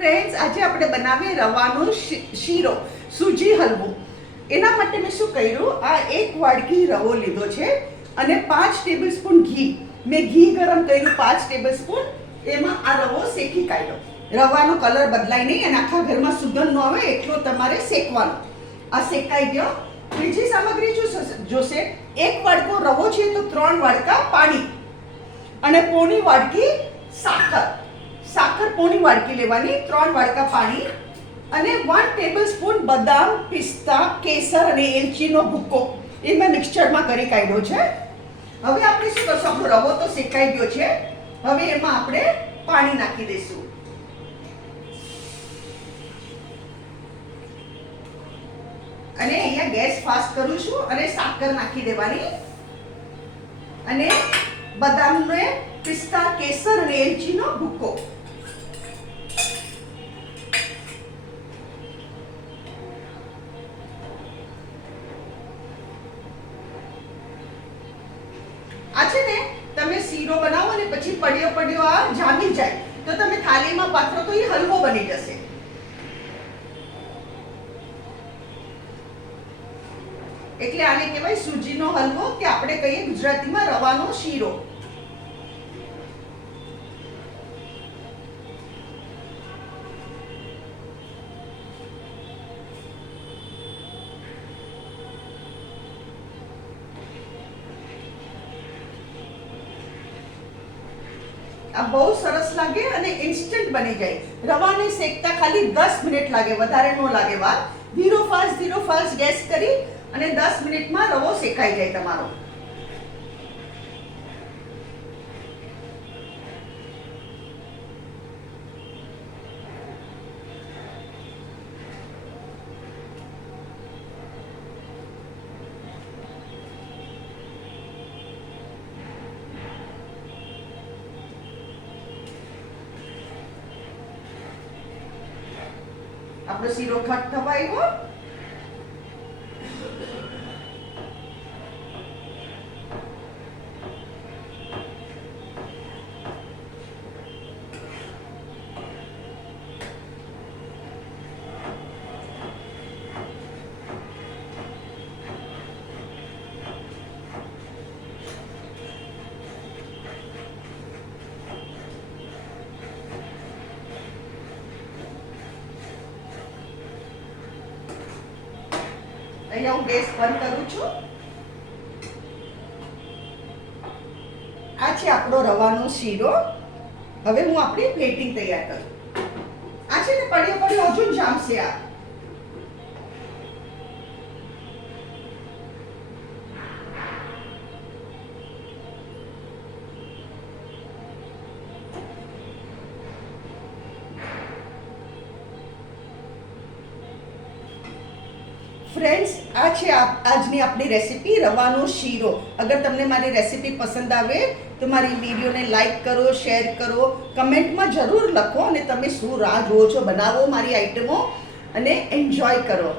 Friends, આજે આપણે બનાવીએ રવાનો શીરો, સૂજી હલવો. એના માટે મેં શું કર્યું, આ એક વાડકી રવો લીધો છે અને 5 ટેબલસ્પૂન ઘી. મેં ઘી ગરમ કર્યું 5 ટેબલસ્પૂન. એમાં આ રવો શેકી કાઢ્યો. રવાનો કલર બદલાય નહીં અને આખા ઘરમાં સુગંધ ન આવે એટલો તમારે શેકવાનો. આ શેકાઈ ગયો. બીજી સામગ્રી જોશે, 1 વાડકો રવો છે તો 3 વાડકા પાણી અને પોણી વાડકી સાકર પોણી વાડકી લેવાની, 3 વાડકા પાણી અને 1 ટેબલસ્પૂન બદામ, પિસ્તા, કેસર અને એલચીનો ભૂકો એ મેં મિક્સચરમાં કરી કાઢ્યો છે. હવે આપણે શું કરશું, આપણો રવો તો શેકાઈ ગયો છે. હવે એમાં આપણે પાણી નાખી દઈશું. અને અહીંયા ગેસ ફાસ્ટ કરું છું અને સાકર નાખી દેવાની અને બદામને, પિસ્તા, કેસર અને એલચીનો ભૂકો. આ છે ને, તમે શીરો બનાવો ને પછી પડ્યો આ જામી જાય તો તમે થાળીમાં પાથરો તો એ હલવો બની જશે. એટલે આને કહેવાય સૂજીનો હલવો, કે આપણે કહીએ ગુજરાતીમાં રવાનો શીરો. આ બહુ સરસ લાગે અને ઇન્સ્ટન્ટ બની જાય. રવાને શેકતા ખાલી 10 મિનિટ લાગે, વધારે ન લાગે વાર. ધીરો ફાસ્ટ ગેસ કરી અને 10 મિનિટમાં રવો શેકાઈ જાય તમારો. આપણો શીરો ઘટ થવા આવ્યો. અહીંયા હું ગેસ બંધ કરું છું. આ છે આપણો રવાનો શીરો. હવે હું આપણી પ્લેટિંગ તૈયાર કરું. આ છે ને પડ્યો હજુ જામશે. આ ફ્રેન્ડ્સ, આ છે આજની આપણી રેસીપી રવાનો શીરો. અગર તમને મારી રેસીપી પસંદ આવે તો મારી વિડીયોને લાઈક કરો, શેર કરો, કમેન્ટમાં જરૂર લખો અને તમે શું રાહ જુઓ છો બનાવો મારી આઈટમો અને એન્જોય કરો.